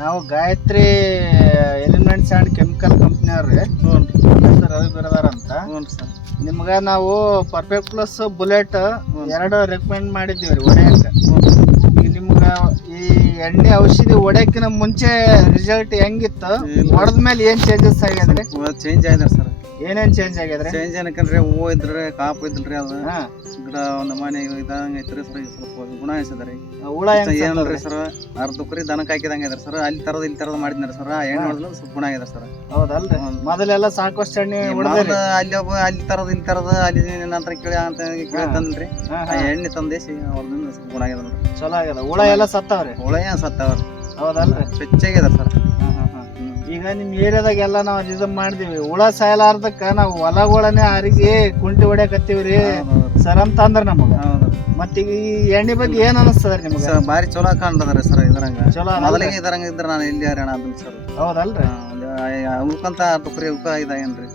ನಾವು Gayatri elements and chemical ಕಂಪ್ನಿಯವ್ರಿ. ಹ್ಞೂ ರೀ. ನಮ್ಮ ಹೆಸರು ರವಿ ಬಿರದಾರ ಅಂತ. ಹ್ಞೂ ರೀ ಸರ್. ನಿಮ್ಗ ನಾವು ಪರ್ಫೆಕ್ಟ್ ಪ್ಲಸ್ ಬುಲೆಟ್ ಹ್ಞೂ. ಎರಡು ರೆಕಮೆಂಡ್ ಮಾಡಿದ್ದೀವಿ ರೀ ಹೊಡೆಯಕ್ಕೆ. ಹ್ಞೂ. ಈಗ ನಿಮ್ಗ ಈ ಎಣ್ಣೆ ಔಷಧಿ ಹೊಡೆಯಕ್ಕಿನ ಮುಂಚೆ ರಿಸಲ್ಟ್ ಹೆಂಗಿತ್ತು, ಹೊಡೆದ್ಮೇಲೆ ಏನ್ ಚೇಂಜಸ್ ಆಗ್ಯದ್ರಿ? ಚೇಂಜ್ ಆಗಿದೆ ಸರ್. ಏನೇನ್ ಚೇಂಜ್ ಆಗ್ಯದ್ರಿ? ಚೇಂಜ್ ಏನಕ್ಕಂದ್ರೆ ಹೂವು ಇದ್ರಿ ಕಾಪು ಇದ್ರಿ ಅದು ಹಾ, ಗಿಡ ಒಂದು ಮನೆ ಇದಂಗ ಐತ್ರಿ ಸರ್. ಸ್ವಲ್ಪ ಗುಣ ಅನ್ಸದ್ರಿ. ಹುಳ ಹೆಂಗ್ ಏನಲ್ರಿ ಸರ್, ಅರ್ಧ ಕುರಿ ದನಕ್ಕೆ ಹಾಕಿದಂಗ ಇದ್ರಿ ಸರ್. ಅಲ್ಲಿ ತರದ್ ಇಲ್ಲಿ ತರದ್ ಮಾಡಿದ್ರಿ ಸರ್. ಆ ಎಣ್ಣೆ ಹೊಡೆದ್ರೆ ಸ್ವಲ್ಪ ಗುಣ ಆಗಿದೆ ಸರ್. ಹೌದಲ್ರಿ? ಮೊದಲೆಲ್ಲ ಸಾಕಷ್ಟು ಎಣ್ಣೆ ಹೊಡೆದ್ರಿ. ಅಲ್ಲಿ ಒಬ್ಬ ಅಲ್ಲಿ ತರದ್ ಇಲ್ಲಿ ತರದ್ ಅಲ್ಲಿ ನಂತರ ಕೇಳಿ ಅಂತ ಕೇಳಿ ತಂದ್ರಿ. ಆ ಎಣ್ಣೆ ತಂದೇಸಿ ಹೊಡೆದಿಂದ ಸ್ವಲ್ಪ ಗುಣ ಆಗ್ಯದ ನೋಡ್ರಿ. ಚಲೋ ಆಗ್ಯದ. ಹುಳ ಎಲ್ಲ ಸತ್ತಾವ್ರಿ? ಹುಳ ಏನ್ ಸತ್ತಾವ್ರಿ. ಹೌದಲ್ರಿ? ಸ್ವಚ್ಛಾಗ್ಯದ ಸರ್. ಈಗ ನಿಮ್ ಏರಿಯಾದಾಗೆಲ್ಲ ನಾವ್ ಇದು ಮಾಡಿದೀವಿ. ಹುಳ ಸಾಯಲಾರ್ದಕ್ಕ ನಾವು ಹೊಲಗಳನ್ನೇ ಹರಿಗಿ ಕುಂಟಿ ಹೊಡ್ಯಾಕತ್ತೀವ್ರಿ ಸರ್ ಅಂತ ಅಂದ್ರ ನಮಗ. ಮತ್ತ ಈಗ ಈ ಎಣ್ಣೆ ಬಗ್ಗೆ ಏನ್ ಅನಸ್ತದ್ರಿ ನಿಮ್ಗ? ಬಾರಿ ಚಲೋ ಕಾಣ್ತದ್ರಿ ಸರ್ ಇದ್ರಂಗ. ಚಲೋ ಮೊದಲಿಗೆ ಇದ್ರಂಗ ಇದ್ರ ನಾನು ಎಲ್ಲಿ ಹರಿಯಾಣ ಅದನ್ ಸರ್. ಹೌದಲ್ರಿ? ಅವಕ್ಕಂತ ತುಕ್ರಿ ಅವಕ್ಕ ಇದಾಗೇನ್ರಿ.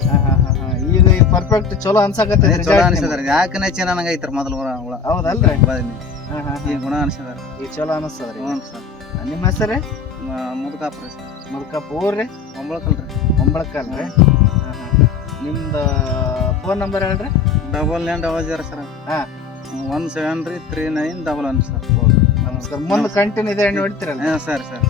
ಈಗ ಪರ್ಫೆಕ್ಟ್ ಚಲೋ ಅನ್ಸಕತ್ತೈತಿ. ಚಲೋ ಅನ್ಸಿದ್ರಿ. ಯಾಕೆ ನೆಚ್ಚ ನನಗ ಐತ್ರಿ ಮೊದಲು ಹುಳ. ಹೌದಲ್ರಿ? ಈ ಗುಣ ಅನ್ಸಿದಾರ. ಈಗ ಚಲೋ ಅನಸ್ತದ್ರಿ. ಹ್ಞೂ ಸರ್. ನಿಮ್ಮ ಹೆಸರೇ? ಮುದುಕಾಪ್ರಿ ಸರ್. ಮುದ್ಕಪ್ಪ ಊರ್ರಿ? ಒಂಬಳಕಲ್ರಿ. ಒಂಬಳಕಲ್ರಿ? ನಿಮ್ದು ಫೋನ್ ನಂಬರ್ ಹೇಳ್ರಿ. 9900 ಸರ್. 17 3 3911 ಸರ್. ನಮಸ್ಕಾರ. ಮುಂದೆ ಕಂಟಿನ್ಯೂ ಇದೆ ಎಣ್ಣೆ ಹೊಡಿತೀರಲ್ಲ? ಹಾಂ ಸರ್ ಸರ್.